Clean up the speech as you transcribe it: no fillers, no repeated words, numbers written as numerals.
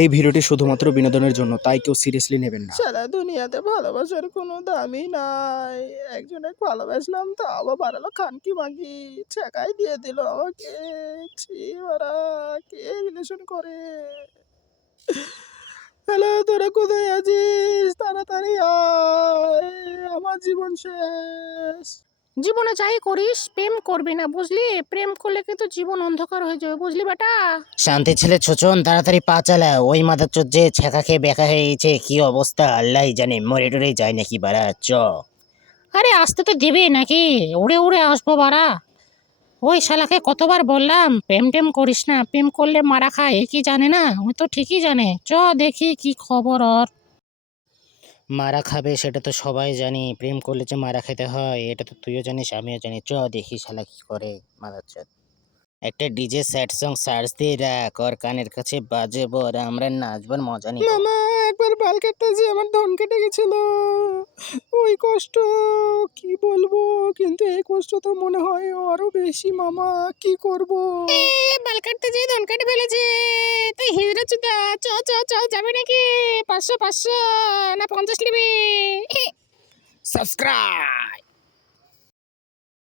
এই ভিডিওটি শুধুমাত্র বিনোদনের জন্য, তাই কেউ সিরিয়াসলি নেবেন না। সারা দুনিয়াতে ভালোবাসার কোনো দামই নাই। একজনকে ভালোবাসলাম তাও বাড়ালো খানকি মাগি, ছেঁকাই দিয়ে দিল আমাকে। ছি বাড়া, কে রিলেশন করে? হ্যালো, তোরা কোথায় আছিস? তাড়াতাড়ি আয়, আমার জীবন শেষ। জীবনে যাই করিস প্রেম করবি না, বুঝলি? প্রেম করলে কিন্তু জীবন অন্ধকার হয়ে যাবে, বুঝলি বেটা? শান্তি ছেলে ছোচন, তাড়াতাড়ি পা চালা। ওই মাদারচোদ যে ছ্যাঁকা খেয়ে বেকা হয়ে গেছে, কি অবস্থা আল্লাহই জানে। মরে টরে যায় নাকি বাড়া? আরে আসতে তো দেবে নাকি? উড়ে উড়ে আসবো বাড়া। ওই শালাকে কতবার বললাম প্রেম টেম করিস না, প্রেম করলে মারা খায়, এ কি জানে না? ওই তো ঠিকই জানে। দেখি কি খবর ওর। মারা খাবে সেটা তো সবাই জানি, প্রেম করলে যে মারা খেতে হয় এটা তো তুইও জানিস আমিও জানি। দেখি শালা কি করে মাদারচোদ। একটা ডিজে স্যাড সং সার্চ দিয়ে রাখ, ওর কানের কাছে বাজবো আর আমরা নাচবার মজা নিব। মামা, একবার বাল কাটতে যে আমার ধন কেটে গেছিল, ওই কষ্ট কি বলবো। কিন্তু এই কষ্ট তো মনে হয় আরো বেশি মামা। কি করব? বাল কাটতে যেয়ে ধন কেটে ফেলেছে। তুই হিজড়া চুদা, যাবে নাকি? 500 500 না 50 নিবি? সাবস্ক্রাইব।